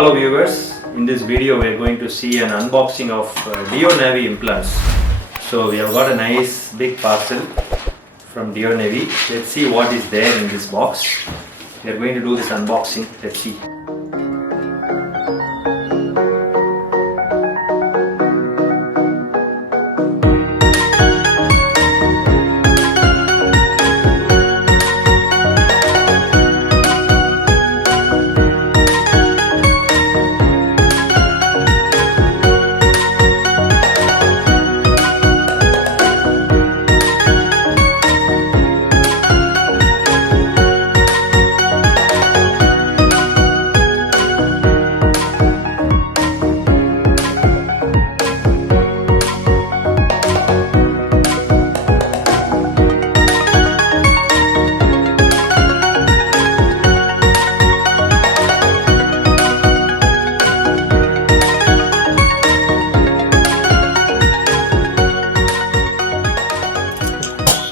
Hello viewers, in this video we are going to see an unboxing of Dio Implants. So we have got a nice big parcel from Dio. Let's see what is there in this box. We are going to do this unboxing. Let's see.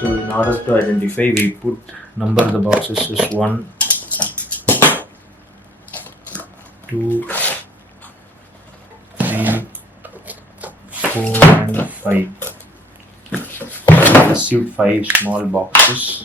So in order to identify, we put number the boxes as 1, 2, 3, 4 and 5. We received 5 small boxes.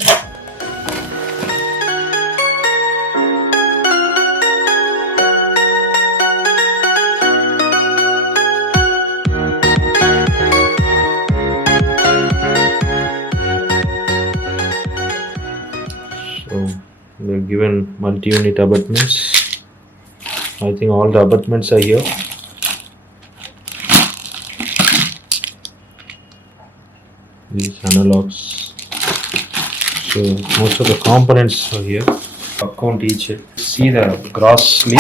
So we are given multi-unit abutments. I think all the abutments are here. These analogs. So most of the components are here. Account each. See the gross sleeve.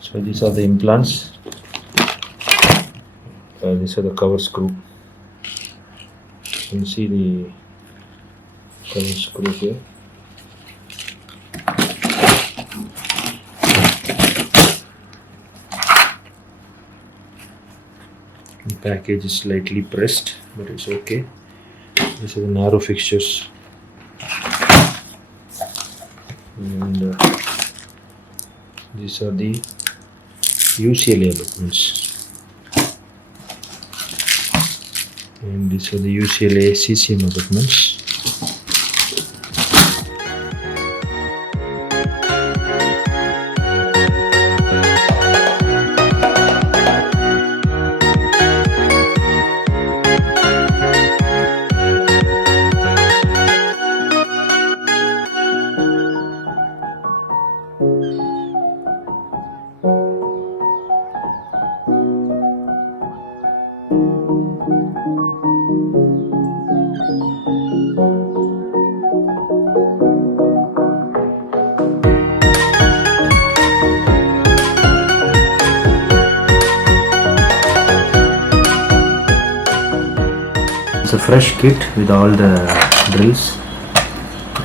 So these are the implants. These are the cover screw. You can see the cover screw here. The package is slightly pressed, but it's okay. These are the narrow fixtures. And these are the UCLA abutments. And these are the UCLA CCM abutments. It's a fresh kit with all the drills,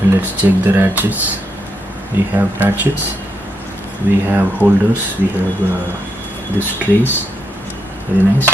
and let's check the ratchets. We have ratchets, we have holders, we have this trays, very nice.